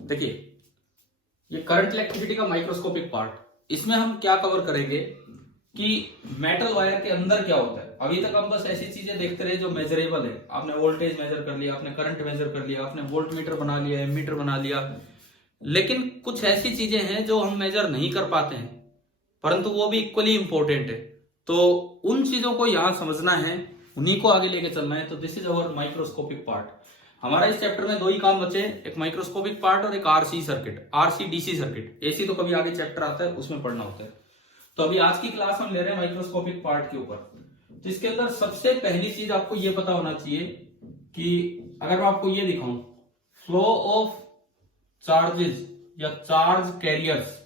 देखिए, ये current electricity का माइक्रोस्कोपिक पार्ट, इसमें हम क्या कवर करेंगे कि मेटल वायर के अंदर क्या होता है। अभी तक हम बस ऐसी चीजें देखते रहे जो मेजरेबल है। आपने वोल्टेज मेजर कर लिया, आपने करंट मेजर कर लिया, आपने वोल्ट मीटर बना लिया, एमीटर बना लिया, लेकिन कुछ ऐसी चीजें हैं जो हम मेजर नहीं कर पाते हैं, परंतु वो भी इक्वली इंपॉर्टेंट है। तो उन चीजों को यहां समझना है, उन्हीं को आगे लेके चलना है। तो this is our microscopic part. हमारा इस चैप्टर में दो ही काम बचे, एक माइक्रोस्कोपिक पार्ट और एक RC circuit, RC DC circuit. AC तो कभी आगे चैप्टर आता है, उसमें पढ़ना होता है। तो अभी आज की क्लास हम ले रहे हैं माइक्रोस्कोपिक पार्ट के ऊपर। तो इसके अंदर सबसे पहली चीज आपको यह पता होना चाहिए कि अगर मैं आपको ये दिखाऊं, फ्लो ऑफ चार्जेस या चार्ज कैरियर्स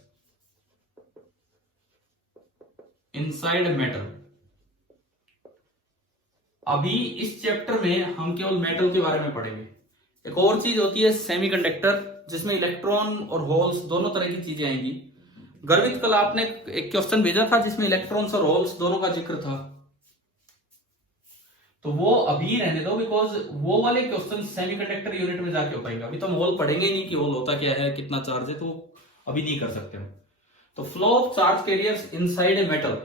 इनसाइड मेटल। अभी इस चैप्टर में हम केवल मेटल के बारे में पढ़ेंगे। एक और चीज होती है सेमीकंडक्टर, जिसमें इलेक्ट्रॉन और होल्स दोनों तरह की चीजें आएंगी। गर्वित कल आपने एक क्वेश्चन भेजा था जिसमें इलेक्ट्रॉन्स और होल्स दोनों का जिक्र था, तो वो अभी रहने दो, बिकॉज वो वाले क्वेश्चन सेमीकंडक्टर यूनिट में जाके हो पाएगा। अभी तो हम होल पढ़ेंगे ही नहीं कि होल होता क्या है, कितना चार्ज है, तो अभी नहीं कर सकते हम। तो flow of charge carriers inside a metal.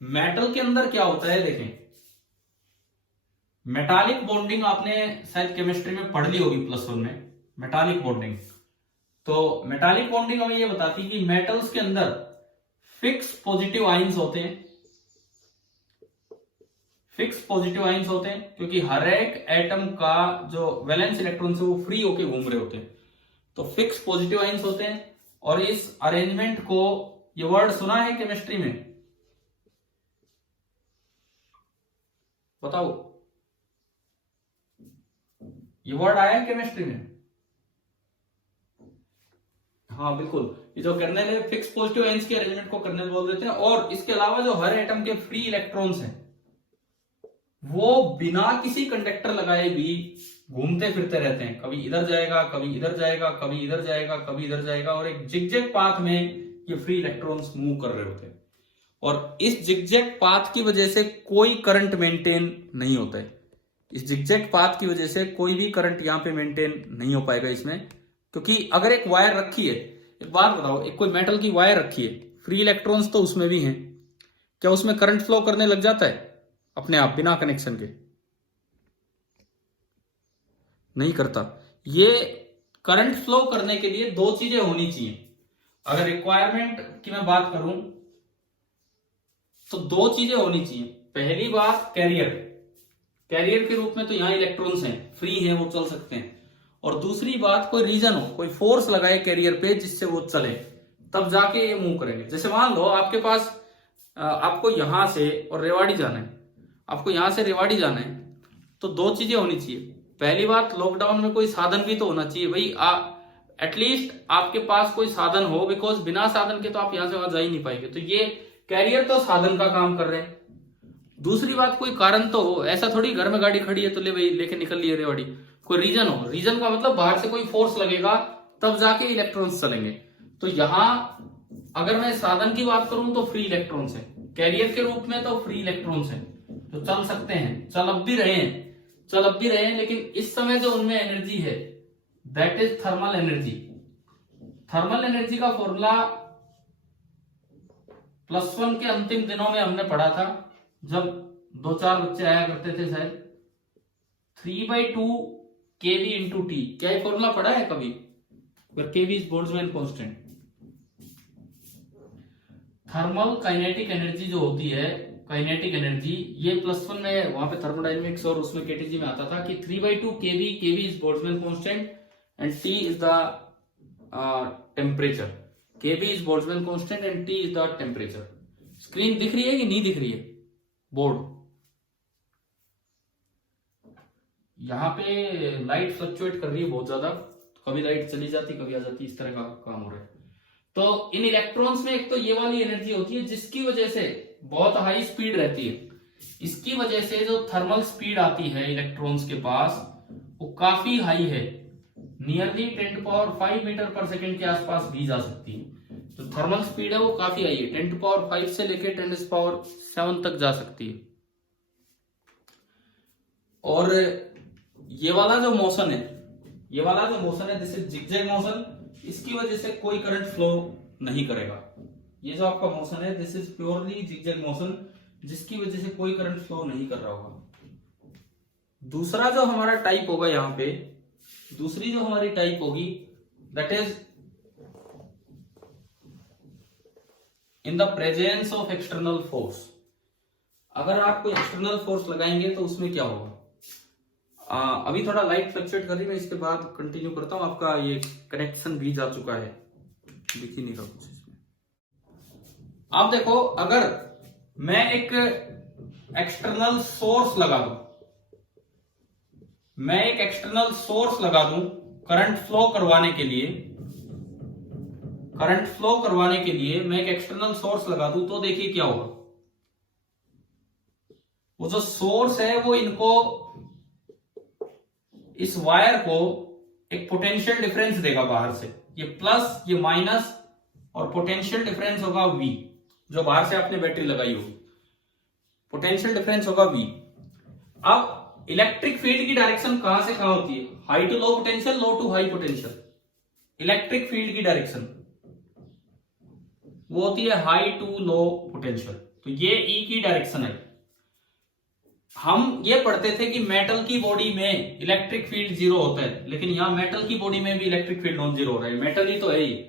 Metal के अंदर क्या होता है, देखें, मेटालिक बॉन्डिंग आपने शायद केमिस्ट्री में पढ़ ली होगी +1 में, मेटालिक बॉन्डिंग। तो मेटालिक बॉन्डिंग हमें ये बताती है कि मेटल्स के अंदर फिक्स पॉजिटिव आयंस होते हैं। फिक्स पॉजिटिव आयंस होते हैं क्योंकि हर एक एटम का जो वैलेंस इलेक्ट्रॉन से वो फ्री होके घूम रहे होते हैं, तो फिक्स पॉजिटिव आयंस होते हैं। और इस अरेंजमेंट को, ये वर्ड सुना है केमिस्ट्री में, बताओ, ये वर्ड आया है केमिस्ट्री में? हाँ बिल्कुल, ये जो कर्नेल है, फिक्स पॉजिटिव आयंस के अरेंजमेंट को कर्नेल बोल देते हैं। और इसके अलावा जो हर एटम के फ्री इलेक्ट्रॉन्स हैं वो बिना किसी कंडक्टर लगाए भी घूमते फिरते रहते हैं। कभी इधर जाएगा, कभी इधर जाएगा, कभी इधर जाएगा, कभी इधर जाएगा, और एक जिगजैग पाथ में ये फ्री इलेक्ट्रॉन्स मूव कर रहे होते हैं। और इस जिगजैग पाथ की वजह से कोई करंट मेंटेन नहीं होता है। इस जिगजैग पाथ की वजह से कोई भी करंट यहां पे मेंटेन नहीं हो पाएगा इसमें, क्योंकि अगर एक वायर रखी है, एक बात बताओ, एक कोई मेटल की वायर रखी है, फ्री इलेक्ट्रॉन्स तो उसमें भी हैं, क्या उसमें करंट फ्लो करने लग जाता है अपने आप बिना कनेक्शन के? नहीं करता। ये करंट फ्लो करने के लिए दो चीजें होनी चाहिए। अगर रिक्वायरमेंट की मैं बात करूं तो दो चीजें होनी चाहिए। पहली बात, कैरियर, कैरियर के रूप में तो यहां इलेक्ट्रॉन्स हैं, फ्री हैं, वो चल सकते हैं। और दूसरी बात, कोई रीजन हो, कोई फोर्स लगाए कैरियर पे जिससे वो चले, तब जाके ये मूव करेंगे। जैसे मान लो आपके पास, आपको यहां से और रेवाड़ी जाना है, आपको यहां से रेवाड़ी जाना है, तो दो चीजें होनी चाहिए। पहली बात, लॉकडाउन में कोई साधन भी तो होना चाहिए भाई, एटलीस्ट आपके पास कोई साधन हो, बिकॉज बिना साधन के तो आप यहां से वहां जा ही नहीं पाएंगे। तो ये कैरियर तो साधन का काम कर रहे हैं। दूसरी बात, कोई कारण तो हो, ऐसा थोड़ी घर में गाड़ी खड़ी है तो ले भाई लेके निकल लिए रेवाड़ी, कोई रीजन हो। रीजन का मतलब बाहर से कोई फोर्स लगेगा तब जाके इलेक्ट्रॉन्स चलेंगे। तो यहां अगर मैं साधन की बात करूं तो फ्री इलेक्ट्रॉन्स है, कैरियर के रूप में तो फ्री इलेक्ट्रॉन्स है, तो चल सकते हैं, चल अब भी रहे हैं, चल अब भी रहे हैं। लेकिन इस समय जो उनमें एनर्जी है, that is thermal energy. Thermal energy का फॉर्मूला +1 के अंतिम दिनों में हमने पढ़ा था, जब 2-4 बच्चे आया करते थे शायद। 3/2 kV इंटू टी। क्या ये फॉर्मूला पढ़ा है कभी? kV is Boltzmann constant. Thermal kinetic energy जो होती है, काइनेटिक एनर्जी, ये +1 में वहां पे थर्मोडायनेमिक्स और उसमें केटीजी में आता था कि 3/2 kV, kV is Boltzmann constant and T is the temperature. kV is Boltzmann constant and T is the temperature. Screen दिख रही है कि नहीं दिख रही है? बोर्ड, यहाँ पे लाइट फ्लक्चुएट कर रही है बहुत ज्यादा, कभी लाइट चली जाती, कभी आ जाती, इस तरह का काम हो रहा है। तो इन इलेक्ट्रॉन्स में एक तो ये वाली एनर्जी होती है जिसकी वजह से बहुत हाई स्पीड रहती है। इसकी वजह से जो थर्मल स्पीड आती है इलेक्ट्रॉन्स के पास, वो काफी हाई है, नियरली 10⁵ मीटर पर सेकेंड के आसपास भी जा सकती है। जो थर्मल स्पीड है वो काफी हाई है, 10⁵ से लेके 10⁷ तक जा सकती है। और ये वाला जो मोशन है, दिस इज जिगजैग मोशन, इसकी वजह से कोई करंट फ्लो नहीं करेगा। ये जो आपका मोशन है this is purely zigzag motion, जिसकी वजह से कोई करंट फ्लो नहीं कर रहा होगा। दूसरा जो हमारा टाइप होगा यहां पे, दूसरी जो हमारी टाइप होगी that is in the presence of external force. अगर आप कोई एक्सटर्नल फोर्स लगाएंगे तो उसमें क्या होगा। अभी थोड़ा लाइट फ्लक्चुएट कर रही है, मैं इसके बाद कंटिन्यू करता हूं। आपका ये कनेक्शन भी जा चुका है, दिख ही नहीं रहा कुछ इसमें। आप देखो, अगर मैं एक एक्सटर्नल सोर्स लगा दूं, मैं एक एक्सटर्नल सोर्स लगा दूं करंट फ्लो करवाने के लिए, करंट फ्लो करवाने के लिए मैं एक एक्सटर्नल सोर्स लगा दूं, तो देखिए क्या होगा। वो जो सोर्स है वो इनको, इस वायर को एक पोटेंशियल डिफरेंस देगा बाहर से, ये प्लस ये माइनस, और पोटेंशियल डिफरेंस होगा V, जो बाहर से आपने बैटरी लगाई होगी, पोटेंशियल डिफरेंस होगा V। अब इलेक्ट्रिक फील्ड की डायरेक्शन कहां से कहां होती है, high to low potential, low to high potential. Electric field की डायरेक्शन वो होती है हाई टू लो पोटेंशियल, तो ये E की डायरेक्शन है। हम ये पढ़ते थे कि मेटल की बॉडी में इलेक्ट्रिक फील्ड जीरो होता है, लेकिन यहां मेटल की बॉडी में भी इलेक्ट्रिक फील्ड नॉन जीरो हो रहा है। मेटल ही तो है ही,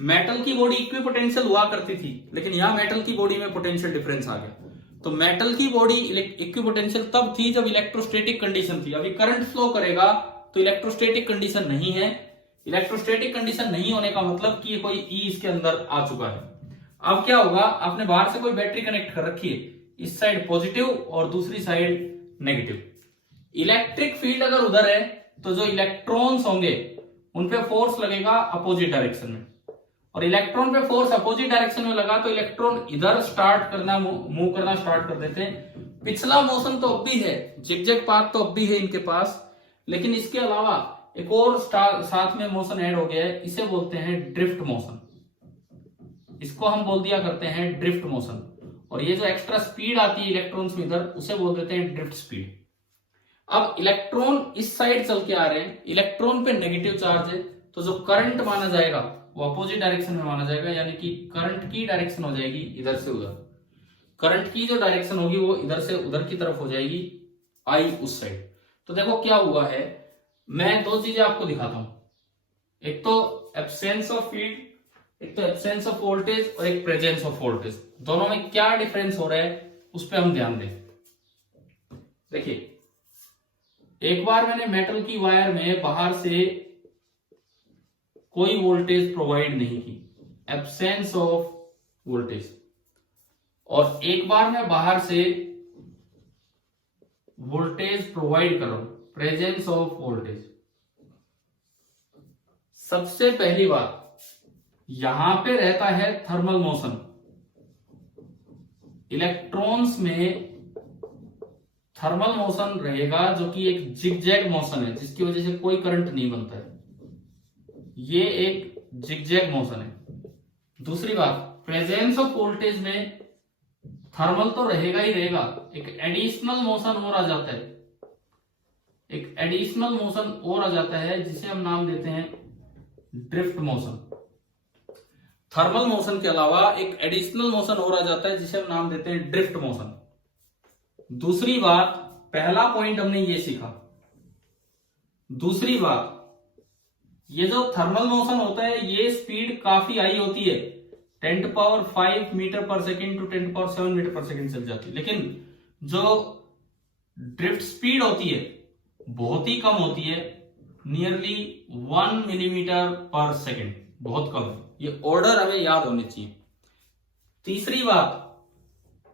मेटल की बॉडी इक्विपोटेंशियल हुआ करती थी, लेकिन यहां मेटल की बॉडी में पोटेंशियल डिफरेंस आ गया। तो मेटल की बॉडी इक्विपोटेंशियल तब थी जब इलेक्ट्रोस्टैटिक कंडीशन थी। अभी करंट फ्लो करेगा तो इलेक्ट्रोस्टैटिक कंडीशन नहीं है। इलेक्ट्रोस्टैटिक कंडीशन नहीं होने का मतलब कि कोई ई इसके अंदर आ चुका है। अब क्या होगा, आपने बाहर से कोई बैटरी कनेक्ट कर रखी है, इस साइड पॉजिटिव और दूसरी साइड नेगेटिव। इलेक्ट्रिक फील्ड अगर उधर है तो जो इलेक्ट्रॉन्स होंगे उन पे फोर्स लगेगा अपोजिट डायरेक्शन में, और इलेक्ट्रॉन पे फोर्स अपोजिट डायरेक्शन में लगा तो इलेक्ट्रॉन इधर स्टार्ट करना, मूव करना स्टार्ट कर देते हैं। पिछला मोशन तो अब भी है, जिगजैग पाथ तो अब भी है इनके पास, लेकिन इसके अलावा एक और साथ में मोशन ऐड हो गया है, इसे बोलते हैं ड्रिफ्ट मोशन। इसको हम बोल दिया करते हैं ड्रिफ्ट मोशन, और ये जो एक्स्ट्रा स्पीड आती है इलेक्ट्रॉन्स में इधर, उसे बोल देते हैं ड्रिफ्ट स्पीड। अब इलेक्ट्रॉन इस साइड चल के आ रहे हैं, इलेक्ट्रॉन पे नेगेटिव चार्ज है, तो जो करंट माना जाएगा वो अपोजिट डायरेक्शन में माना जाएगा, यानी कि करंट की डायरेक्शन हो जाएगी इधर से उधर। करंट की जो डायरेक्शन होगी वो इधर से उधर की तरफ हो जाएगी, आई उस साइड। तो देखो क्या हुआ है, मैं दो चीजें आपको दिखाता हूं, एक तो एब्सेंस ऑफ फील्ड, एक तो एब्सेंस ऑफ वोल्टेज, और एक प्रेजेंस ऑफ वोल्टेज। दोनों में क्या डिफरेंस हो रहा है उस पर हम ध्यान दें। देखिए, एक बार मैंने मेटल की वायर में बाहर से कोई वोल्टेज प्रोवाइड नहीं की, एब्सेंस ऑफ वोल्टेज, और एक बार मैं बाहर से वोल्टेज प्रोवाइड कर रहा हूं, प्रेजेंस ऑफ वोल्टेज। सबसे पहली बात, यहां पे रहता है थर्मल मोशन। इलेक्ट्रॉन्स में थर्मल मोशन रहेगा जो कि एक जिगजैग मोशन है, जिसकी वजह से कोई करंट नहीं बनता है। ये एक जिगजैग मोशन है। दूसरी बात, प्रेजेंस ऑफ वोल्टेज में थर्मल तो रहेगा ही रहेगा, एक एडिशनल मोशन और आ जाता है, एक एडिशनल मोशन और आ जाता है जिसे हम नाम देते हैं ड्रिफ्ट मोशन। थर्मल मोशन के अलावा एक एडिशनल मोशन और आ जाता है जिसे हम नाम देते हैं ड्रिफ्ट मोशन। दूसरी बात, पहला पॉइंट हमने ये सीखा। दूसरी बात, ये जो थर्मल मोशन होता है ये स्पीड काफी हाई होती है, 10⁵ मीटर पर सेकेंड टू 10⁷ मीटर पर सेकेंड चल जाती है, लेकिन जो ड्रिफ्ट स्पीड होती है बहुत ही कम होती है, नियरली 1 मिलीमीटर पर सेकेंड, बहुत कम है। ये ऑर्डर हमें याद होने चाहिए। तीसरी बात,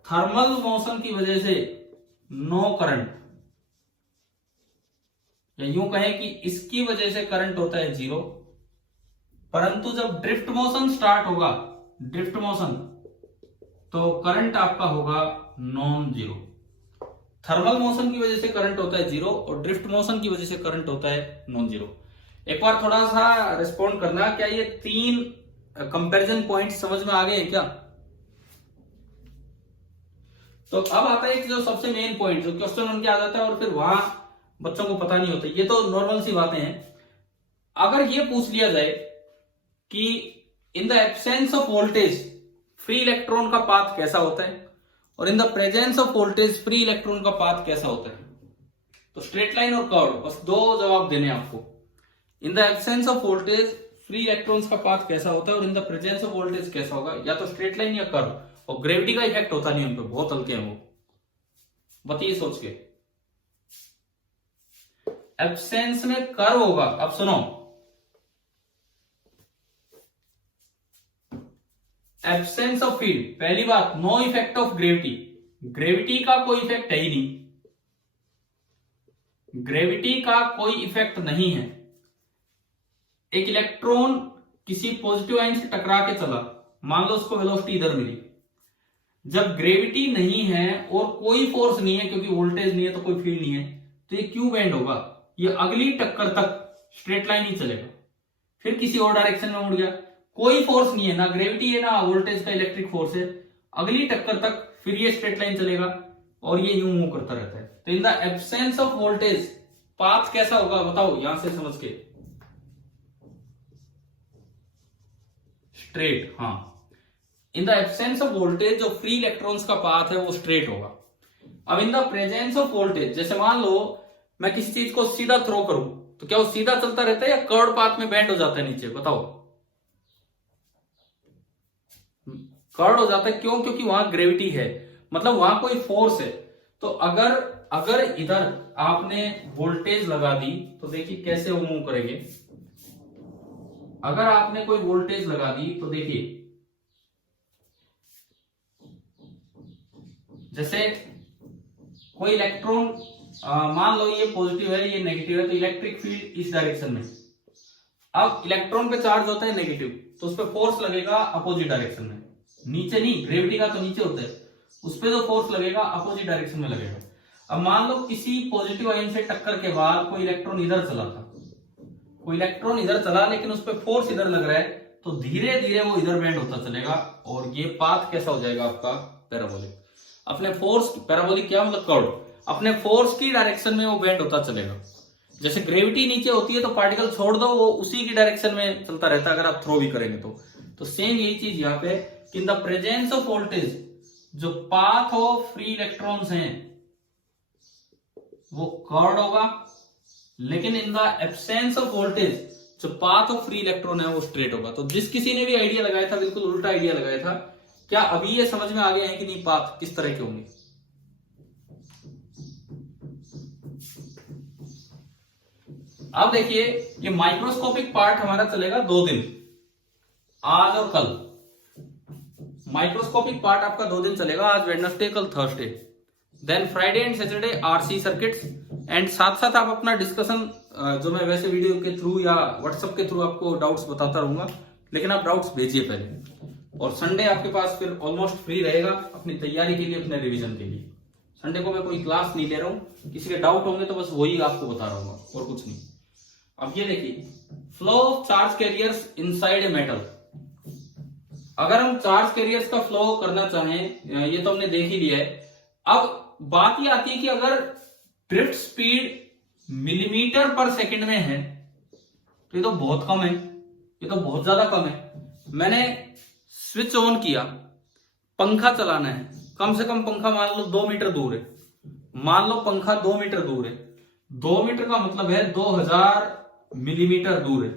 थर्मल मोशन की वजह से नो करंट, या यूं कहें कि इसकी वजह से करंट होता है जीरो, परंतु जब ड्रिफ्ट मोशन स्टार्ट होगा, ड्रिफ्ट मोशन, तो करंट आपका होगा नॉन जीरो। थर्मल मोशन की वजह से करंट होता है जीरो, और ड्रिफ्ट मोशन की वजह से करंट होता है नॉन जीरो। एक बार थोड़ा सा रिस्पॉन्ड करना, क्या ये 3 कंपैरिजन पॉइंट समझ में आ गए हैं क्या? तो अब आता है कि जो सबसे मेन पॉइंट, जो क्वेश्चन बन के आ जाता है और फिर वहां बच्चों को पता नहीं होता, ये तो नॉर्मल सी बातें हैं। अगर ये पूछ लिया जाए कि in the absence of voltage free electron का पाथ कैसा होता है और in the presence of voltage free electron का पाथ कैसा होता है। तो स्ट्रेट लाइन और कर्व, बस दो जवाब देने आपको। In the absence of voltage free electrons का पाथ कैसा होता है और in the presence of voltage कैसा होगा, या तो स्ट्रेट लाइन या कर्व। और ग्रेविटी का इफेक्ट होता नहीं उन पे, बहुत हल्के हैं वो, बताइए सोच के। एब्सेंस में कर्व होगा। अब सुनो, एब्सेंस ऑफ फील्ड, पहली बात no effect of gravity, gravity का कोई इफेक्ट है ही नहीं, ग्रेविटी का कोई इफेक्ट नहीं है। एक इलेक्ट्रॉन किसी पॉजिटिव आयन से टकरा के चला, मान लो उसको वेलोसिटी इधर मिली, जब ग्रेविटी नहीं है और कोई फोर्स नहीं है, क्योंकि वोल्टेज नहीं है तो कोई फील्ड नहीं है, तो ये क्यों बेंड होगा, ये अगली टक्कर तक स्ट्रेट लाइन ही चलेगा, फिर किसी और डायरेक्शन में मुड़ गया, कोई फोर्स नहीं है, ना ग्रेविटी है ना वोल्टेज का इलेक्ट्रिक फोर्स है, अगली टक्कर तक फिर ये स्ट्रेट लाइन चलेगा और ये यूं मूव करता रहता है। तो in the absence of voltage path कैसा होगा बताओ, यहां से समझ के, स्ट्रेट। हाँ, in the absence of voltage जो फ्री इलेक्ट्रॉन्स का पाथ है वो स्ट्रेट होगा। अब in the presence of voltage, जैसे मान लो मैं किसी चीज को सीधा थ्रो करूं तो क्या वो सीधा चलता रहता है या कर्व पाथ में बेंड हो जाता है नीचे, बताओ। कर्व हो जाता है, क्यों, क्योंकि वहां ग्रेविटी है, मतलब वहां कोई फोर्स है। तो अगर इधर आपने वोल्टेज लगा दी तो देखिए कैसे वो मूव करेंगे। अगर आपने कोई वोल्टेज लगा दी तो देखिए, जैसे कोई इलेक्ट्रॉन, मान लो ये पॉजिटिव है ये नेगेटिव है, तो इलेक्ट्रिक फील्ड इस डायरेक्शन में। अब इलेक्ट्रॉन पे चार्ज होता है नेगेटिव, तो उस पर फोर्स लगेगा अपोजिट डायरेक्शन में, नीचे नहीं, ग्रेविटी का तो नीचे होता है, उस पर जो फोर्स लगेगा अपोजिट डायरेक्शन में लगेगा। अब मान लो किसी पॉजिटिव आयन से टक्कर के बाद कोई इलेक्ट्रॉन इधर चला था, कोई इलेक्ट्रॉन इधर चला, लेकिन उस पर फोर्स इधर लग रहा है, तो धीरे धीरे वो इधर बेंड होता चलेगा और ये पाथ कैसा हो जाएगा आपका, पैराबोलिक। अपने फोर्स, पैराबोलिक क्या मतलब कर्व, अपने फोर्स की डायरेक्शन में वो बेंड होता चलेगा। जैसे ग्रेविटी नीचे होती है तो पार्टिकल छोड़ दो वो उसी की डायरेक्शन में चलता रहता है, अगर आप थ्रो भी करेंगे तो सेम यही चीज यहाँ पे, in the presence of voltage जो पाथ ऑफ फ्री इलेक्ट्रॉन्स हैं वो कर्व्ड होगा, लेकिन in the absence of voltage जो पाथ ऑफ फ्री इलेक्ट्रॉन है वो स्ट्रेट होगा। तो जिस किसी ने भी आइडिया लगाया था बिल्कुल उल्टा आइडिया लगाया था। क्या अभी ये समझ में आ गया है कि नहीं पाथ किस तरह के होंगे। अब देखिए ये माइक्रोस्कोपिक पार्ट हमारा चलेगा 2 दिन, आज और कल। माइक्रोस्कोपिक पार्ट आपका 2 दिन चलेगा, आज वेडनेसडे कल Thursday, then Friday and Saturday RC circuits, and साथ साथ आप अपना डिस्कशन जो मैं वैसे वीडियो के थ्रू या व्हाट्सएप के थ्रू आपको डाउट्स बताता रहूंगा, लेकिन आप डाउट्स भेजिए पहले। और संडे आपके पास फिर ऑलमोस्ट फ्री रहेगा अपनी तैयारी के लिए, अपने रिवीजन के लिए। संडे को मैं कोई क्लास नहीं ले रहा हूं, किसी के डाउट होंगे तो बस वही आपको बता रहा हूँ और कुछ नहीं। अब ये देखिए, flow of charge carriers inside a metal. अगर हम चार्ज कैरियर्स का फ्लो करना चाहें, ये तो हमने देख ही लिया है। अब बात ये आती है कि अगर ड्रिफ्ट स्पीड मिलीमीटर पर सेकंड में है तो ये तो बहुत कम है, ये तो बहुत ज्यादा कम है। मैंने स्विच ऑन किया, पंखा चलाना है, कम से कम पंखा मान लो 2 मीटर दूर है, मान लो पंखा 2 मीटर दूर है, 2 मीटर का मतलब है 2000 मिलीमीटर दूर है,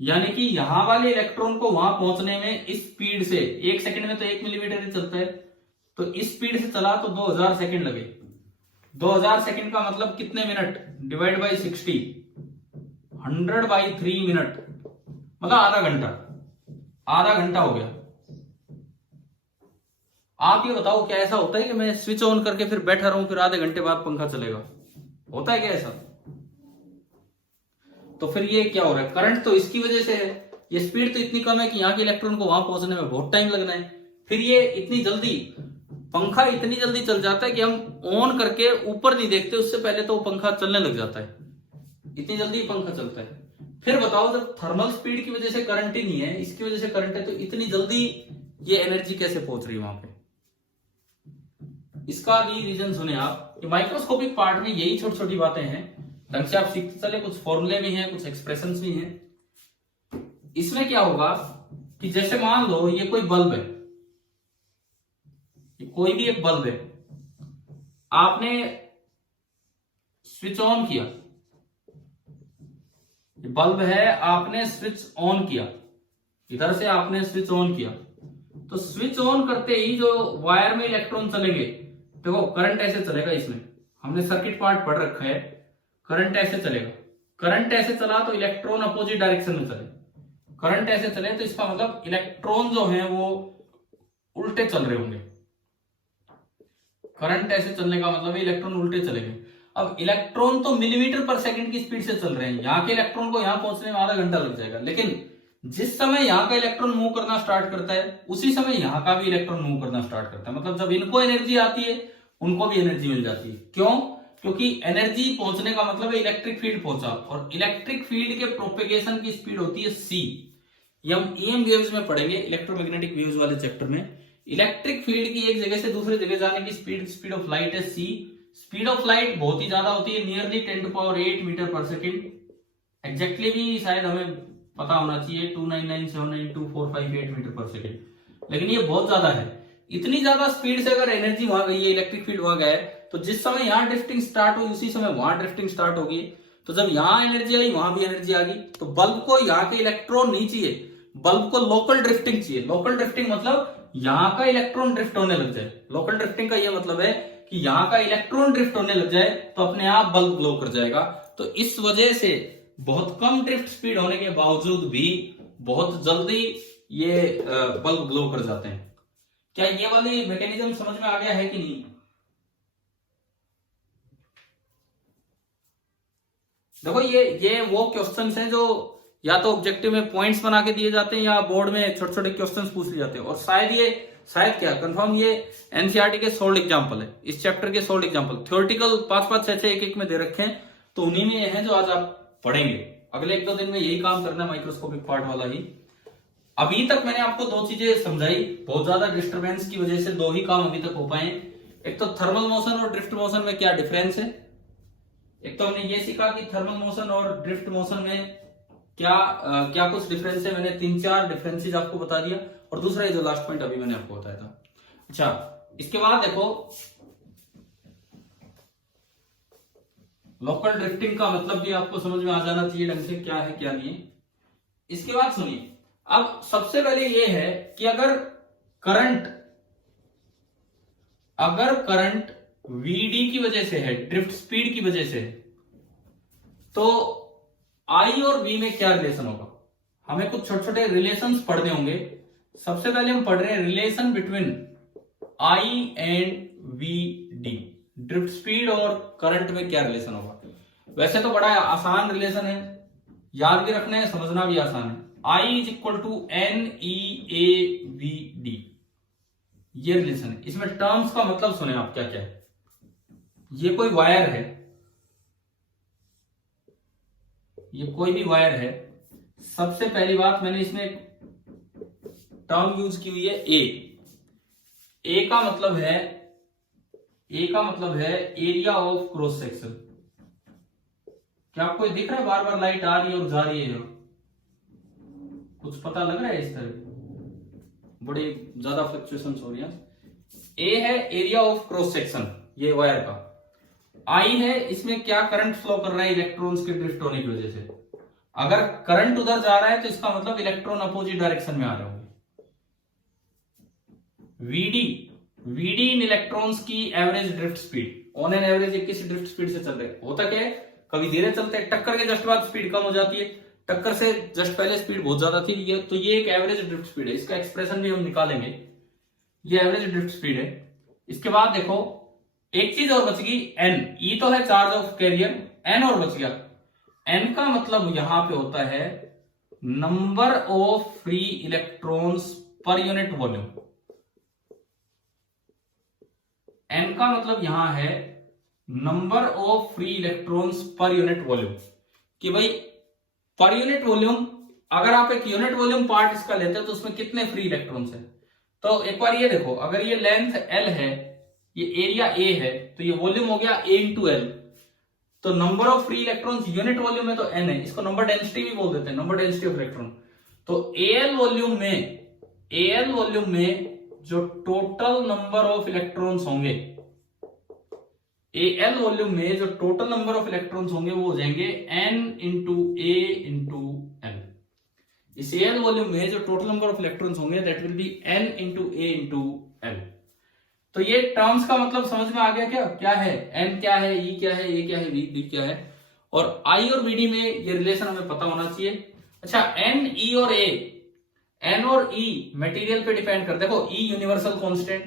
यानी कि यहां वाले इलेक्ट्रॉन को वहां पहुंचने में इस स्पीड से 1 सेकंड में तो 1 मिलीमीटर ही चलता है, तो इस स्पीड से चला तो 2000 सेकंड लगे। 2000 सेकंड का मतलब कितने मिनट, डिवाइड बाई 60, 100/3 मिनट, मतलब आधा घंटा, आधा घंटा हो गया। आप ये बताओ क्या ऐसा होता है कि मैं स्विच ऑन करके फिर बैठा रहूं फिर आधे घंटे बाद पंखा चलेगा, होता है क्या ऐसा? तो फिर ये क्या हो रहा है, करंट तो इसकी वजह से है, ये स्पीड तो इतनी कम है कि यहाँ के इलेक्ट्रॉन को वहां पहुंचने में बहुत टाइम लगना है। फिर ये इतनी जल्दी, पंखा इतनी जल्दी चल जाता है कि हम ऑन करके ऊपर नहीं देखते, उससे पहले तो पंखा चलने लग जाता है, इतनी जल्दी पंखा चलता है। फिर बताओ जब थर्मल स्पीड की वजह से करंट ही नहीं है, इसकी वजह से करंट है, तो इतनी जल्दी ये एनर्जी कैसे पहुंच रही है वहां पे? इसका भी रीजन सुने आप। माइक्रोस्कोपिक पार्ट में यही छोटी छोटी बातें हैं, ढंग से आप सीखते चले, कुछ फॉर्मूले भी हैं, कुछ एक्सप्रेशंस भी हैं। इसमें क्या होगा कि जैसे मान लो ये कोई बल्ब है, ये कोई भी एक बल्ब है, आपने स्विच ऑन किया, बल्ब है, आपने स्विच ऑन किया, इधर से आपने स्विच ऑन किया, तो स्विच ऑन करते ही जो वायर में इलेक्ट्रॉन चलेंगे, देखो करंट ऐसे चलेगा, इसमें हमने सर्किट पार्ट पढ़ रखा है, करंट ऐसे चलेगा, करंट ऐसे चला तो इलेक्ट्रॉन अपोजिट डायरेक्शन में चले, करंट ऐसे चले तो इसका मतलब इलेक्ट्रॉन जो है वो उल्टे चल रहे होंगे, करंट ऐसे चलने का मतलब है इलेक्ट्रॉन उल्टे चलेंगे। अब इलेक्ट्रॉन तो मिलीमीटर पर सेकंड की स्पीड से चल रहे हैं, यहाँ के इलेक्ट्रॉन को यहाँ पहुंचने में आधा घंटा लग जाएगा, लेकिन जिस समय यहाँ का इलेक्ट्रॉन मूव करना स्टार्ट करता है उसी समय यहाँ का भी इलेक्ट्रॉन मूव करना स्टार्ट करता है, मतलब जब इनको एनर्जी आती है उनको भी एनर्जी मिल जाती है। क्यों? क्योंकि एनर्जी पहुंचने का मतलब है इलेक्ट्रिक फील्ड पहुंचा, और इलेक्ट्रिक फील्ड के प्रोपेगेशन की स्पीड होती है सी। ये हम ईएम वेव्स में पढ़ेंगे, इलेक्ट्रोमैग्नेटिक वेव्स वाले चैप्टर में। इलेक्ट्रिक फील्ड की एक जगह से दूसरी जगह जाने की स्पीड ऑफ लाइट है सी। स्पीड ऑफ लाइट बहुत ही ज्यादा होती है, नियरली 10⁸ मीटर पर सेकेंड। एग्जैक्टली भी शायद हमें पता होना चाहिए 299792458 मीटर पर सेकेंड, लेकिन ये बहुत ज्यादा है। इतनी ज्यादा स्पीड से अगर एनर्जी वहां गई है, इलेक्ट्रिक फील्ड वहां गया है, तो जिस समय यहाँ ड्रिफ्टिंग स्टार्ट हुई उसी समय वहां ड्रिफ्टिंग स्टार्ट होगी। तो जब यहाँ एनर्जी आई वहां भी एनर्जी आ गई। तो बल्ब को यहाँ के इलेक्ट्रॉन नहीं चाहिए, बल्ब को लोकल ड्रिफ्टिंग चाहिए। लोकल ड्रिफ्टिंग मतलब यहाँ का इलेक्ट्रॉन ड्रिफ्ट होने लग जाए। लोकल ड्रिफ्टिंग का यह मतलब है कि यहाँ का इलेक्ट्रॉन ड्रिफ्ट होने लग जाए तो अपने आप बल्ब ग्लो कर जाएगा। तो इस वजह से बहुत कम ड्रिफ्ट स्पीड होने के बावजूद भी बहुत जल्दी ये बल्ब ग्लो कर जाते हैं। क्या ये वाली मैकेनिज्म समझ में आ गया है कि नहीं? देखो ये वो क्वेश्चंस हैं जो या तो ऑब्जेक्टिव में पॉइंट्स बना के दिए जाते हैं या बोर्ड में छोटे छोटे क्वेश्चंस पूछ लिए जाते हैं। और शायद क्या कंफर्म ये एनसीईआरटी के सोल्ड एग्जांपल है, इस चैप्टर के सोल्ड एग्जांपल। थ्योरेटिकल 5-5 6 एक में दे रखे हैं, तो उन्हीं में है जो आज आप पढ़ेंगे। अगले 1-2 दिन में यही काम करना है, माइक्रोस्कोपिक पार्ट वाला ही। अभी तक मैंने आपको 2 चीजें समझाई, बहुत ज्यादा डिस्टर्बेंस की वजह से 2 ही काम अभी तक हो पाए। एक तो थर्मल मोशन और ड्रिफ्ट मोशन में क्या डिफरेंस है। एक तो हमने ये सीखा कि थर्मल मोशन और ड्रिफ्ट मोशन में क्या कुछ डिफरेंस है, मैंने 3-4 डिफरेंसेस आपको बता दिया। और दूसरा ये जो लास्ट पॉइंट अभी मैंने आपको बताया था। अच्छा, इसके बाद देखो लोकल ड्रिफ्टिंग का मतलब भी आपको समझ में आ जाना चाहिए ढंग से, क्या है क्या नहीं है। इसके बाद सुनिए, अब सबसे पहले ये है कि अगर करंट वीडी की वजह से है, ड्रिफ्ट स्पीड की वजह से है, तो आई और वी में क्या रिलेशन होगा। हमें कुछ छोटे छोटे रिलेशंस पढ़ने होंगे। सबसे पहले हम पढ़ रहे हैं relation between I and V D. Drift speed और करंट में क्या रिलेशन होगा। वैसे तो बड़ा आसान रिलेशन है, याद भी रखना है, समझना भी आसान है। I is equal to n e A v d, ये रिलेशन है। इसमें टर्म्स का मतलब सुने आप क्या क्या है। ये कोई वायर है, ये कोई भी वायर है। सबसे पहली बात मैंने इसमें एक टर्म यूज की हुई है ए का मतलब है एरिया ऑफ क्रॉस सेक्शन। क्या आपको ये दिख रहा है? बार बार लाइट आ रही है और जा रही है, कुछ पता लग रहा है? इस तरह बड़ी ज्यादा फ्लक्चुएशंस हो रही है। ए है एरिया ऑफ क्रॉस सेक्शन, ये वायर का। आई है इसमें क्या करंट फ्लो कर रहा है इलेक्ट्रॉन्स के ड्रिफ्ट होने की वजह से। अगर करंट उधर जा रहा है तो इसका मतलब इलेक्ट्रॉन अपोजिट डायरेक्शन में आ रहे होंगे। वीडी इन इलेक्ट्रॉन्स की average drift speed, on an average 21 drift speed से चल रहे। होता क्या है, कभी धीरे चलते हैं, टक्कर के जस्ट बाद स्पीड कम हो जाती है, टक्कर से जस्ट पहले स्पीड बहुत ज्यादा थी। ये एक एवरेज ड्रिफ्ट स्पीड है, इसका एक्सप्रेशन भी हम निकालेंगे। ये एवरेज ड्रिफ्ट स्पीड है। इसके बाद देखो एक चीज और बच गई, एन। ई तो है चार्ज ऑफ कैरियर, एन और बच गया। एन का मतलब यहां पे होता है number of free electrons per unit volume. N का मतलब यहां है number of free electrons per unit volume, कि भाई पर यूनिट वॉल्यूम, अगर आप एक यूनिट वॉल्यूम पार्ट इसका लेते हैं तो उसमें कितने फ्री इलेक्ट्रॉन्स हैं। तो एक बार ये देखो, अगर ये लेंथ एल है, ये एरिया ए है, तो ये वॉल्यूम हो गया ए इंटू एल। तो number of free electrons unit volume में तो एन है, इसको नंबर डेंसिटी भी बोल देते हैं, नंबर डेंसिटी ऑफ इलेक्ट्रॉन। तो एल वॉल्यूम में जो टोटल नंबर ऑफ इलेक्ट्रॉन्स होंगे, एल वॉल्यूम में जो टोटल नंबर ऑफ इलेक्ट्रॉन्स होंगे वो हो जाएंगे n इंटू ए इंटू एल। इस एल वॉल्यूम में जो टोटल नंबर ऑफ इलेक्ट्रॉन्स होंगे that will be n into A into L. तो ये टर्म्स का मतलब समझ में आ गया क्या क्या है, n क्या है, e क्या है, a क्या है, v क्या है, और i और vd में ये रिलेशन हमें पता होना चाहिए। अच्छा, n e और a, n और e मटेरियल पे डिपेंड कर, देखो e universal constant,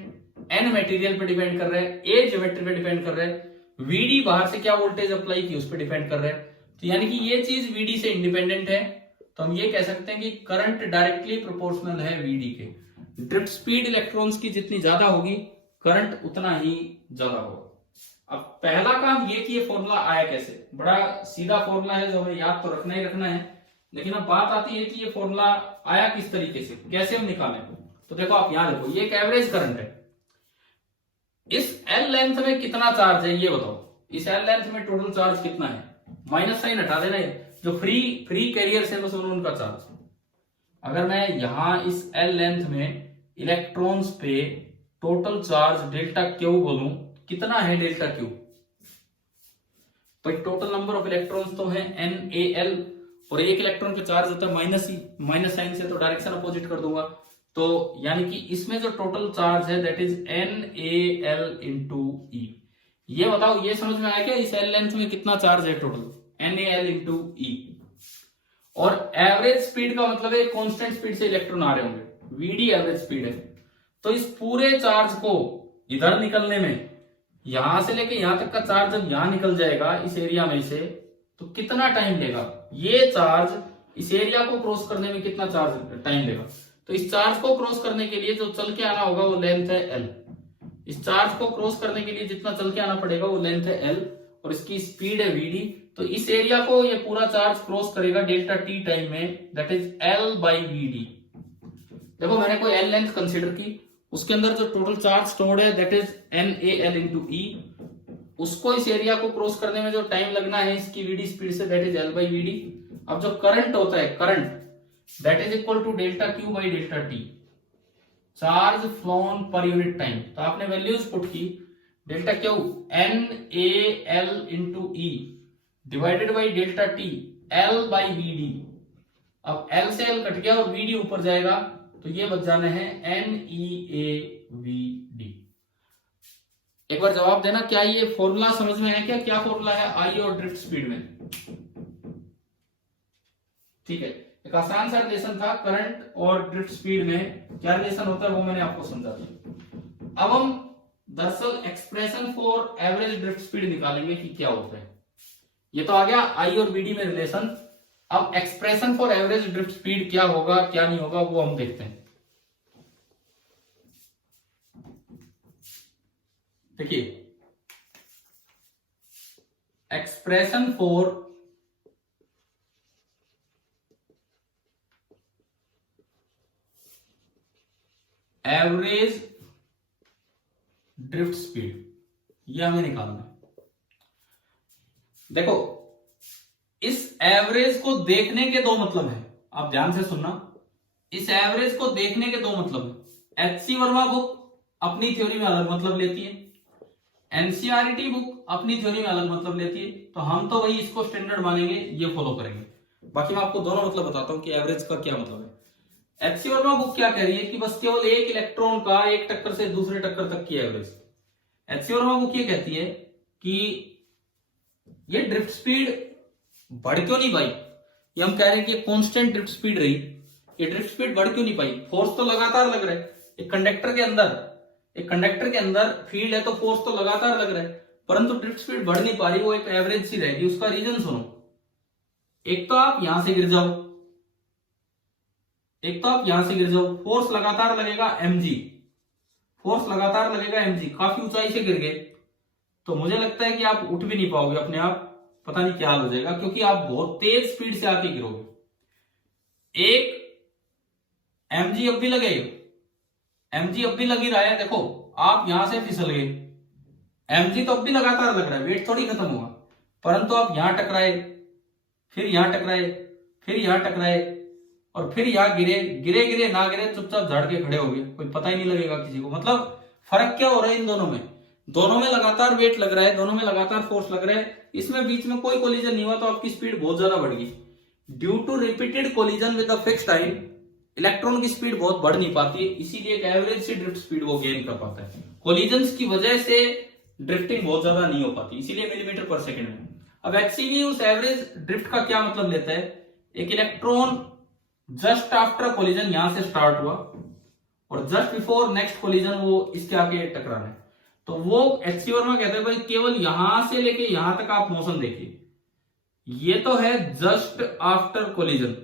n material पे डिपेंड कर रहा है, a ज्योमेट्री पे डिपेंड कर रहा है, vd बाहर से क्या वोल्टेज अप्लाई की उस पर डिपेंड कर रहा है। तो यानी कि ये चीज vd से इंडिपेंडेंट है, तो हम ये कह सकते हैं कि करंट डायरेक्टली प्रोपोर्शनल है vd के। ड्रिफ्ट स्पीड इलेक्ट्रॉन्स की जितनी ज्यादा होगी करंट उतना ही ज्यादा होगा। अब पहला काम ये कि ये फॉर्मूला आया कैसे, बड़ा सीधा फॉर्मूला है जो हमें याद तो रखना ही रखना है, लेकिन अब बात आती है कि ये फॉर्मूला आया किस तरीके से, कैसे हम निकालें। तो देखो आप यहां देखो, ये एक एवरेज करंट है, इस एल लेंथ में कितना चार्ज है ये बताओ, इस एल लेंथ में टोटल चार्ज कितना है, माइनस साइन हटा देना, जो फ्री कैरियर्स है बस उनका चार्ज। अगर मैं यहां इस एल लेंथ में इलेक्ट्रॉन्स पे टोटल चार्ज डेल्टा क्यू बोलूं, कितना है डेल्टा क्यू, तो टोटल नंबर ऑफ इलेक्ट्रॉन्स तो है NaL, और एक इलेक्ट्रॉन का चार्ज होता है माइनस ई, माइनस साइन से तो डायरेक्शन अपोजिट कर दूंगा, तो यानी कि इसमें जो टोटल चार्ज है दैट इज NaL इंटू ई। ये बताओ, ये समझ में आया क्या, इस एल लेंथ में कितना चार्ज है टोटल, NaL इंटू ई। और एवरेज स्पीड का मतलब है कांस्टेंट स्पीड से इलेक्ट्रॉन आ रहे होंगे, Vd एवरेज स्पीड है। तो इस पूरे चार्ज को इधर निकलने में, यहां से लेके यहां तक का चार्ज जब यहां निकल जाएगा इस एरिया में से, तो कितना टाइम लेगा, ये चार्ज इस एरिया को क्रॉस करने में कितना चार्ज टाइम लेगा। तो इस चार्ज को क्रॉस करने के लिए जो चल के आना होगा वो लेंथ है L, इस चार्ज को क्रॉस करने के लिए जितना चल के आना पड़ेगा वो लेंथ है L, और इसकी स्पीड है Vd। तो इस एरिया को ये पूरा चार्ज क्रॉस करेगा डेल्टा t टाइम में, that is L by Vd। देखो मैंने कोई L लेंथ कंसिडर की, उसके अंदर जो टोटल चार्ज स्टोर्ड है दैट इज NaL इंटू ई, उसको इस एरिया को क्रॉस करने में जो टाइम लगना है इसकी Vd स्पीड से that is L by Vd। अब जो करंट होता है, current that is equal to delta q by delta t, charge flown per unit time. तो आपने वैल्यूज पुट की, delta q NaL into e divided by delta t L by Vd। अब L से L cut गया और Vd ऊपर जाएगा, तो ये बच जाने हैं NeAVd। एक बार जवाब देना, क्या ये फॉर्मूला समझ में है क्या, क्या फॉर्मूला है आई और ड्रिफ्ट स्पीड में। ठीक है, एक आसान सा रिलेशन था, करंट और ड्रिफ्ट स्पीड में क्या रिलेशन होता है वो मैंने आपको समझा दिया। अब हम दरअसल expression for average drift speed निकालेंगे कि क्या होता है। ये तो आ गया आई और Vd में रिलेशन। अब expression for average drift speed क्या होगा क्या नहीं होगा वो हम देखते हैं। देखिए, expression for average drift speed ये हमें निकालना है। देखो, इस एवरेज को देखने के दो मतलब है, आप ध्यान से सुनना, इस एवरेज को देखने के दो मतलब है। HC वर्मा बुक अपनी थ्योरी में अलग मतलब लेती है, NCERT बुक अपनी थ्योरी में अलग मतलब लेती है, तो हम तो वही इसको स्टैंडर्ड मानेंगे, ये फॉलो करेंगे। बाकी मैं आपको दोनों मतलब बताता हूं कि एवरेज का क्या मतलब है। HC वर्मा बुक क्या कह रही है कि बस केवल एक इलेक्ट्रॉन का एक टक्कर से दूसरे टक्कर तक की एवरेज। HC वर्मा बुक ये कहती है कि ये ड्रिफ्ट स्पीड बढ़ क्यों नहीं पाई, ये हम कह रहे हैं कि कांस्टेंट ड्रिफ्ट स्पीड रही, ये ड्रिफ्ट स्पीड बढ़ क्यों नहीं पाई, फोर्स तो लगातार लग रहा है, एक कंडक्टर के अंदर फील्ड है तो फोर्स तो लगातार लग रहा है, परंतु ड्रिफ्ट स्पीड बढ़ नहीं पा रही, वो एक एवरेज सी रहेगी। उसका रीजन सुनो, एक तो आप यहां से गिर जाओ, फोर्स लगातार लगेगा mg, काफी ऊंचाई से गिर गए तो मुझे लगता है कि आप उठ भी नहीं पाओगे अपने आप, पता नहीं क्या हाल हो जाएगा, क्योंकि आप बहुत तेज स्पीड से आके गिरोगे। एक mg अब भी लग ही रहा है, देखो आप यहां से फिसल गए, mg तो अब भी लगातार लग रहा है, वेट थोड़ी खत्म हुआ, परंतु आप यहां टकराए, फिर यहां टकराए, और फिर यहाँ गिरे गिरे गिरे ना गिरे चुपचाप झाड़ के खड़े हो गए, कोई पता ही नहीं लगेगा किसी को। मतलब फर्क क्या हो रहा है इन दोनों में? दोनों में लगातार वेट लग रहा है, दोनों में लगातार फोर्स लग रहा है, इसमें बीच में कोई कोलिजन नहीं हुआ तो आपकी स्पीड बहुत ज्यादा बढ़ गई। Due to repeated collision with a fixed time electron की स्पीड बहुत बढ़ नहीं पाती है, इसीलिए एक एवरेज सी ड्रिफ्ट स्पीड वो गेन कर पाता है। कोलिजन्स की वजह से ड्रिफ्टिंग बहुत ज्यादा नहीं हो पाती, इसीलिए मिलीमीटर पर सेकंड में। अब HCV उस एवरेज ड्रिफ्ट का क्या मतलब लेता है? एक इलेक्ट्रॉन जस्ट आफ्टर कोलिजन यहां से स्टार्ट हुआ और जस्ट बिफोर नेक्स्ट कोलिजन वो इसके आके टकराना है, तो वो HC वर्मा कहते हैं भाई केवल यहां से लेके यहां तक आप मोशन देखिए, ये तो है just after collision.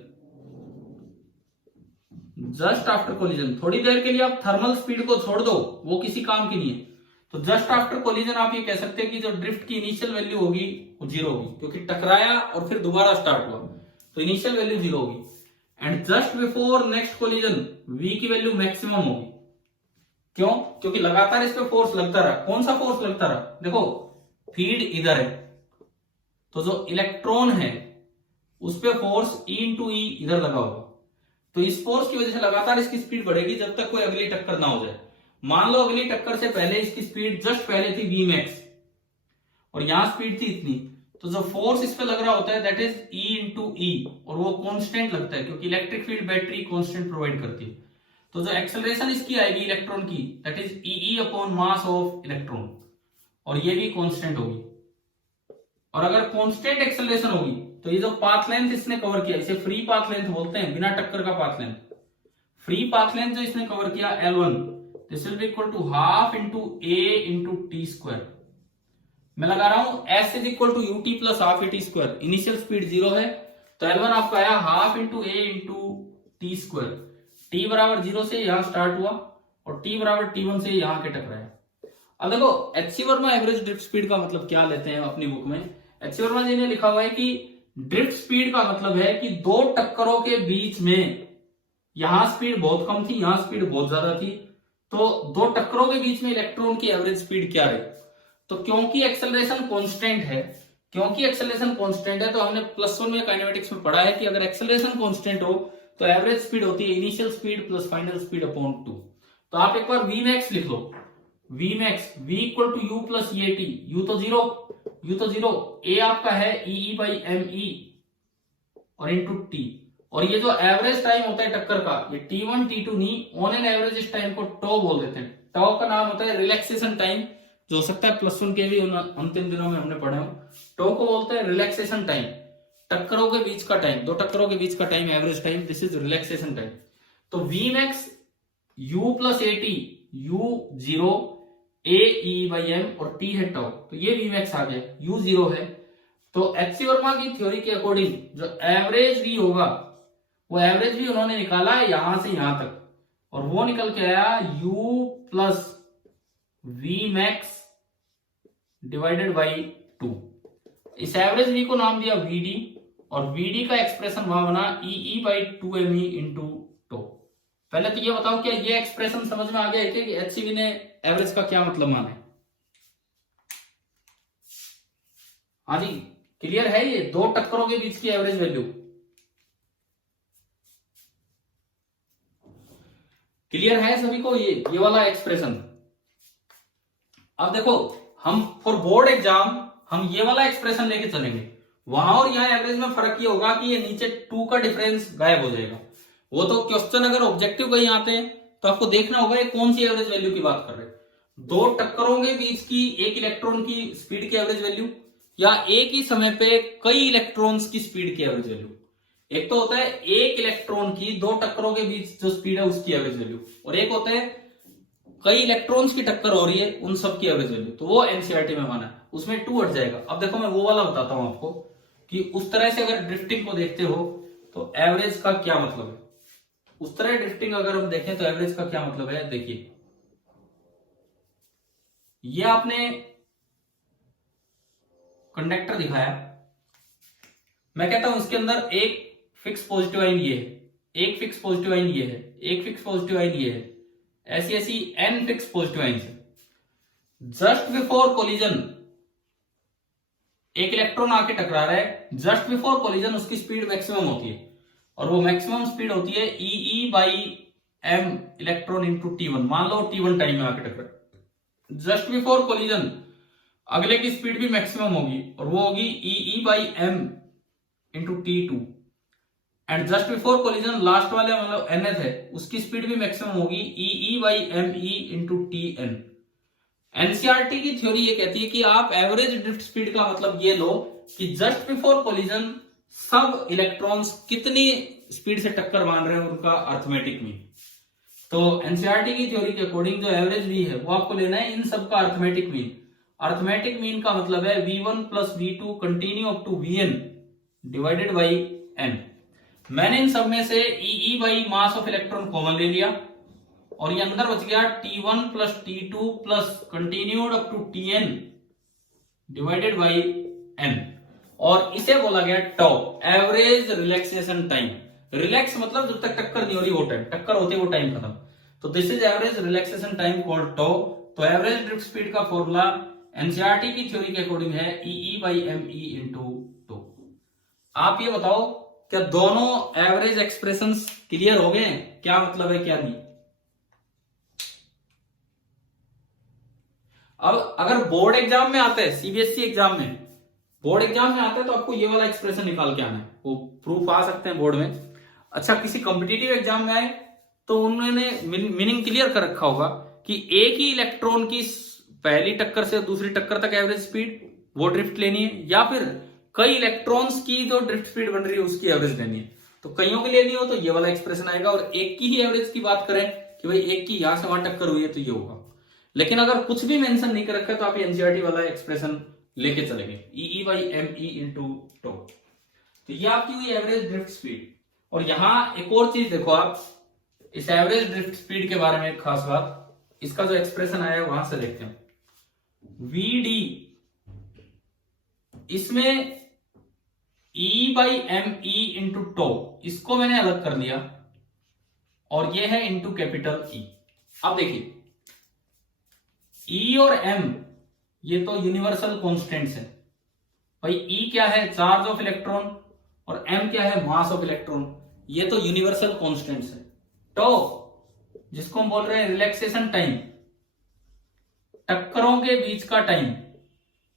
Just after collision थोड़ी देर के लिए आप थर्मल स्पीड को छोड़ दो, वो किसी काम की नहीं है, तो जस्ट आफ्टर कोलिजन आप ये कह सकते हैं कि जो ड्रिफ्ट की इनिशियल वैल्यू होगी वो जीरो होगी, क्योंकि टकराया और फिर दोबारा स्टार्ट हुआ तो इनिशियल वैल्यू जीरो होगी। And just before next collision v की वैल्यू मैक्सिमम होगी। क्यों? क्योंकि लगातार इस पे फोर्स लगता रहा। कौन सा फोर्स लगता रहा? देखो फीड इधर है तो जो इलेक्ट्रॉन है उस पे फोर्स E इंटू ई इधर लगा होगा, तो इस फोर्स की वजह से लगातार इसकी स्पीड बढ़ेगी जब तक कोई अगली टक्कर ना हो जाए। मान लो अगली टक्कर से पहले इसकी स्पीड जस्ट पहले थी v मैक्स और यहां स्पीड थी इतनी, तो जो फोर्स इस पे लग रहा होता है दैट इज E इंटू ई, और वो कांस्टेंट लगता है क्योंकि electric field battery constant provide करती है। तो जो एक्सेलरेशन इसकी आएगी इलेक्ट्रॉन की that is E upon mass of electron, और ये भी कांस्टेंट होगी। और अगर कांस्टेंट एक्सेलरेशन होगी तो ये जो पाथ लेंथ इसने कवर किया इसे फ्री पाथ लेंथ बोलते हैं, बिना टक्कर का path length. Free path length जो इसने कवर किया L1 this will be equal to half into a into t square. मैं लगा रहा हूं s is equal to u t plus half a t square. Initial speed zero है तो L1 आपका आया half into a into t square. t बराबर जीरो से यहां स्टार्ट हुआ और t बराबर t1 से यहां के टकराया। अब देखो HC Verma average drift speed का मतलब क्या लेते हैं अपनी बुक में? HC वर्मा जी ने लिखा हुआ है कि ड्रिफ्ट स्पीड का मतलब है कि दो टक्करों के बीच में यहां स्पीड बहुत कम थी, यहां स्पीड बहुत ज्यादा थी, तो दो टक्करों के बीच में इलेक्ट्रॉन की एवरेज स्पीड क्या है? तो क्योंकि एक्सेलरेशन कांस्टेंट है, क्योंकि एक्सेलरेशन कांस्टेंट है तो हमने +1 में काइनेमेटिक्स में पढ़ा है कि अगर एक्सेलरेशन कांस्टेंट हो तो एवरेज स्पीड होती है initial speed plus final speed upon 2। तो आप एक बार v मैक्स लिख लो, v max v equal to u plus a t, u तो जीरो, a आपका है ई बाई एम ई और इंटू टी, और ये जो एवरेज टाइम होता है टक्कर का ये T1 T2 नहीं, ऑन एन एवरेज इस टाइम को टॉ बोल देते हैं। टॉ का नाम होता है रिलैक्सेशन टाइम, जो हो सकता है +1 के भी अंतिम दिनों में हमने पढ़े हो। टॉ को बोलते हैं रिलैक्सेशन टाइम, टक्करों के बीच का टाइम, दो टक्करों के बीच का time average time, this is relaxation time. तो v मैक्स u plus a t, u zero, a e by m और t है टॉ, तो ये v मैक्स आ गया, u जीरो है। तो HC वर्मा की थ्योरी के अकॉर्डिंग जो एवरेज v होगा वो एवरेज भी उन्होंने निकाला है यहां से यहां तक, और वो निकल के आया u plus v max divided by 2। इस एवरेज v को नाम दिया vd और vd का एक्सप्रेशन वहां बना ई बाई 2me इंटू टो। पहले तो ये बताओ क्या ये एक्सप्रेशन समझ में आ गया है कि HCV ने एवरेज का क्या मतलब माना है? हाँ जी, क्लियर है? ये दो टक्करों के बीच की एवरेज वैल्यू क्लियर है सभी को? ये वाला एक्सप्रेशन। अब देखो हम फॉर बोर्ड एग्जाम हम ये वाला एक्सप्रेशन लेके चलेंगे, वहां और यहाँ एवरेज में फर्क ये होगा कि ये नीचे 2 का डिफरेंस गायब हो जाएगा। वो तो क्वेश्चन अगर ऑब्जेक्टिव कहीं आते हैं तो आपको देखना होगा ये कौन सी एवरेज वैल्यू की बात कर रहे हैं, दो टक्करों के बीच की एक इलेक्ट्रॉन की स्पीड की एवरेज वैल्यू या एक ही समय पे कई इलेक्ट्रॉन्स की स्पीड की एवरेज वैल्यू। एक तो होता है एक इलेक्ट्रॉन की दो टक्करों के बीच जो स्पीड है उसकी एवरेज वैल्यू, और एक होता है कई इलेक्ट्रॉन्स की टक्कर हो रही है उन सब की एवरेज वैल्यू। तो वो एनसीईआरटी में माना है, उसमें 2 हट जाएगा। अब देखो मैं वो वाला बताता हूं आपको कि उस तरह से अगर ड्रिफ्टिंग को देखते हो तो एवरेज का क्या मतलब है। उस तरह ड्रिफ्टिंग अगर हम देखें तो एवरेज का क्या मतलब है, देखिए ये आपने कंडक्टर दिखाया, मैं कहता हूं इसके अंदर एक फिक्स पॉजिटिव आइन ये है, एक फिक्स पॉजिटिव आइन ये है, एक फिक्स पॉजिटिव आइन ये है, ऐसी ऐसी n फिक्स पॉजिटिव आइन है। जस्ट बिफोर कोलिजन एक इलेक्ट्रॉन आके टकरा रहा है, जस्ट बिफोर कोलिजन उसकी स्पीड मैक्सिमम होती है और वो मैक्सिमम स्पीड होती है e by m electron into T1। मान लो T1 टाइम में आके टक्कर, जस्ट बिफोर कोलिजन अगले की स्पीड भी मैक्सिमम होगी और वो होगी e by m into T2। And just before collision last वाले मतलब nth है, उसकी स्पीड भी मैक्सिमम होगी e by m e into Tn। NCERT की थ्योरी ये कहती है कि आप एवरेज ड्रिफ्ट स्पीड का मतलब ये लो कि जस्ट बिफोर कोलिजन सब इलेक्ट्रॉन्स कितनी स्पीड से टक्कर मार रहे हैं, उनका अर्थमेटिक मीन। तो एनसीईआरटी की थ्योरी के अकॉर्डिंग जो एवरेज वी है वो आपको लेना है इन सब का अर्थमेटिक मीन। अर्थमेटिक मीन का मतलब है V1 plus V2 continue up to Vn divided by n। मैंने इन सब में से e by mass of electron common ले लिया और ये अंदर बच गया T1 plus T2 plus continued up to Tn divided by n, और इसे बोला गया tau, average relaxation time. Relax मतलब जब तक टक्कर नहीं हो रही वो टाइम, टक्कर होते वो टाइम खत्म। तो this is average relaxation time called tau. तो एवरेज ड्रिफ्ट स्पीड का फॉर्मूला एनसीईआरटी की थ्योरी के अकॉर्डिंग है e by m e into tau. आप ये बताओ क्या दोनों एवरेज एक्सप्रेशंस क्लियर हो गए? क्या मतलब है क्या नहीं? अब अगर बोर्ड एग्जाम में आता है, सीबीएसई एग्जाम में, बोर्ड एग्जाम में आता है तो आपको ये वाला एक्सप्रेशन निकाल के आना है, वो प्रूफ आ सकते हैं बोर्ड में। अच्छा, किसी कॉम्पिटिटिव एग्जाम में आए तो उन्होंने मीनिंग क्लियर कर रखा होगा कि एक ही इलेक्ट्रॉन की पहली टक्कर से दूसरी टक्कर तक एवरेज स्पीड वो ड्रिफ्ट लेनी है, या फिर कई इलेक्ट्रॉन्स की जो ड्रिफ्ट स्पीड बन रही है उसकी एवरेज लेनी है। तो कईयों के लिए नहीं हो तो ये वाला एक्सप्रेशन आएगा, और एक की ही एवरेज की बात करें कि भाई एक की यहां से वहां टक्कर हुई है तो ये होगा। लेकिन अगर कुछ भी मेंशन नहीं कर रखा तो आप एनसीईआरटी वाला एक्सप्रेशन लेके चलेंगे e by m e into tau. तो ये आपकी हुई एवरेज ड्रिफ्ट स्पीड। और यहां एक और चीज देखो आप, इस एवरेज ड्रिफ्ट स्पीड के बारे में एक खास बात, इसका जो एक्सप्रेशन आया है वहां से देखते हैं। Vd इसमें E by m e into tau, इसको मैंने अलग कर लिया और ये है इंटू कैपिटल E। अब देखिए E और M ये तो यूनिवर्सल कॉन्स्टेंट्स है भाई। E क्या है? चार्ज ऑफ इलेक्ट्रॉन, और M क्या है? मास ऑफ इलेक्ट्रॉन। ये तो यूनिवर्सल कॉन्स्टेंट्स है। टो जिसको हम बोल रहे हैं रिलैक्सेशन टाइम, टक्करों के बीच का टाइम,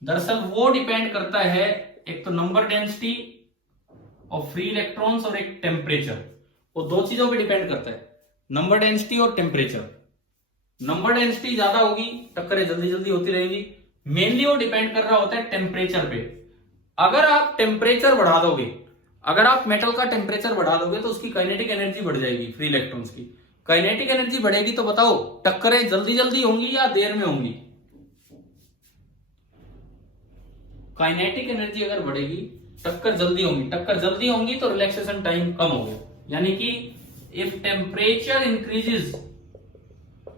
दरअसल वो डिपेंड करता है एक तो number density of free electrons और एक टेम्परेचर। वो दो चीजों पे डिपेंड करता है, नंबर डेंसिटी और टेम्परेचर। नंबर डेंसिटी ज्यादा होगी टक्करें जल्दी जल्दी होती रहेंगी। मेनली वो डिपेंड कर रहा होता है टेम्परेचर पे। अगर आप टेम्परेचर बढ़ा दोगे, अगर आप मेटल का टेम्परेचर बढ़ा दोगे तो उसकी काइनेटिक एनर्जी बढ़ जाएगी, फ्री इलेक्ट्रॉन्स की काइनेटिक एनर्जी बढ़ेगी। तो बताओ टक्करें जल्दी जल्दी होंगी या देर में होंगी? काइनेटिक एनर्जी अगर बढ़ेगी टक्कर जल्दी होंगी, टक्कर जल्दी होंगी तो रिलैक्सेशन टाइम कम हो गया। यानी कि if temperature increases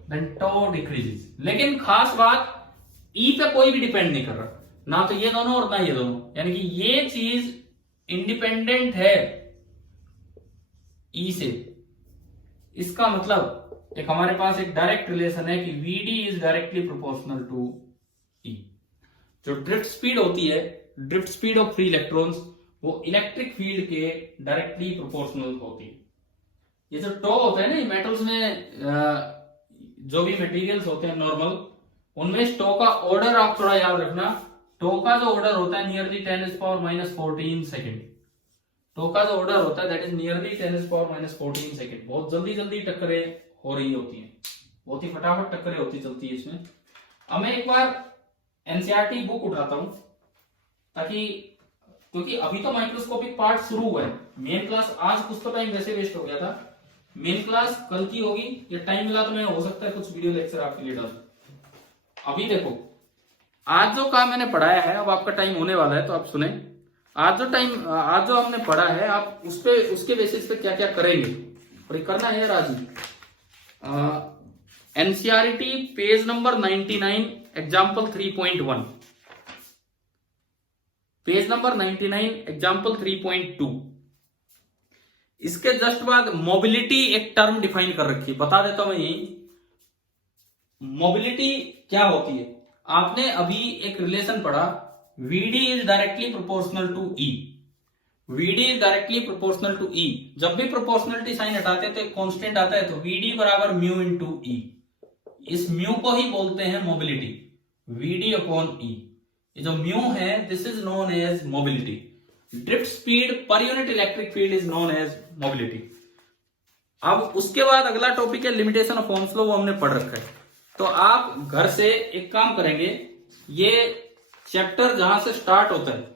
then tau decreases. लेकिन खास बात, ई पे कोई भी डिपेंड नहीं कर रहा, ना तो ये दोनों और ना ये दोनों, यानी कि ये चीज इंडिपेंडेंट है ई से। इसका मतलब एक हमारे पास एक डायरेक्ट रिलेशन है कि Vd is directly proportional to E। जो ड्रिफ्ट स्पीड होती है, drift speed of free electrons, वो इलेक्ट्रिक फील्ड के डायरेक्टली प्रोपोर्शनल होती है। ये जो टो होता है ना मेटल्स में, जो भी मटेरियल्स होते हैं नॉर्मल, उनमें टो का ऑर्डर आप थोड़ा याद रखना। टो का जो ऑर्डर होता है नियरली 10⁻⁻14 सेकेंड। टो का जो ऑर्डर होता है दैट इज नियरली 10⁻⁻14 सेकेंड। बहुत जल्दी जल्दी टक्करें हो रही होती हैं, बहुत ही फटाफट टक्करें होती चलती है इसमें। अब मैं एक बार एनसीईआरटी बुक उठाता हूं ताकि, क्योंकि अभी तो माइक्रोस्कोपिक पार्ट शुरू हुआ है। मेन क्लास आज कुछ तो टाइम वैसे वेस्ट हो गया था, मेन क्लास कल की होगी, या टाइम मिला तो मैं हो सकता है कुछ वीडियो लेक्चर आपके लिए डालूं। अभी देखो आज जो काम मैंने पढ़ाया है, अब आपका टाइम होने वाला है तो आप सुने। आज जो हमने पढ़ा है आप उसके बेसिस पे क्या क्या करेंगे, और ये करना है आज ही। NCERT page number 99 example 3.1, page number 99 example 3.2। इसके जस्ट बाद मोबिलिटी एक टर्म डिफाइन कर रखी है, बता देता हूं मैं यही। मोबिलिटी क्या होती है? आपने अभी एक रिलेशन पढ़ा, Vd is directly proportional to E। VD is directly proportional to E। जब भी प्रोपोर्शनलिटी साइन हटाते हैं तो एक कांस्टेंट आता है, तो VD बराबर म्यू इंटू E। इस म्यू को ही बोलते हैं मोबिलिटी, VD अपॉन E। ये जो म्यू है this is known as mobility. Drift speed per unit electric field is known as mobility. अब उसके बाद अगला टॉपिक है लिमिटेशन ऑफ ओम्स लॉ, वो हमने पढ़ रखा है। तो आप घर से एक काम करेंगे, ये चैप्टर जहां से स्टार्ट होता है,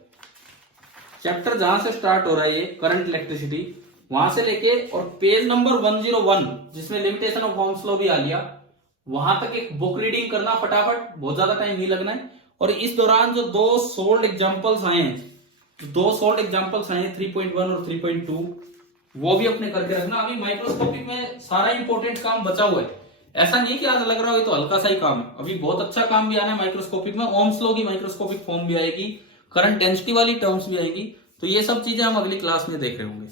चैप्टर जहां से स्टार्ट हो रहा है ये करंट इलेक्ट्रिसिटी, वहां से लेके और पेज नंबर 101 जिसमें लिमिटेशन ऑफ ओम्स लॉ भी आ गया, वहां तक एक बुक रीडिंग करना फटाफट, बहुत ज्यादा टाइम नहीं लगना है। और इस दौरान जो दो सोल्ड एग्जांपल्स आए हैं, 3.1 और 3.2, वो भी अपने करके रखना। अभी माइक्रोस्कोपिक में सारा इंपॉर्टेंट काम बचा हुआ है, ऐसा नहीं कि आज लग रहा हो तो हल्का सा ही काम है, अभी बहुत अच्छा काम भी आना है माइक्रोस्कोपिक में। ओम्स लॉ की माइक्रोस्कोपिक फॉर्म भी आएगी, करंट डेंसिटी वाली टर्म्स भी आएगी, तो ये सब चीजें हम अगली क्लास में देख रहे होंगे।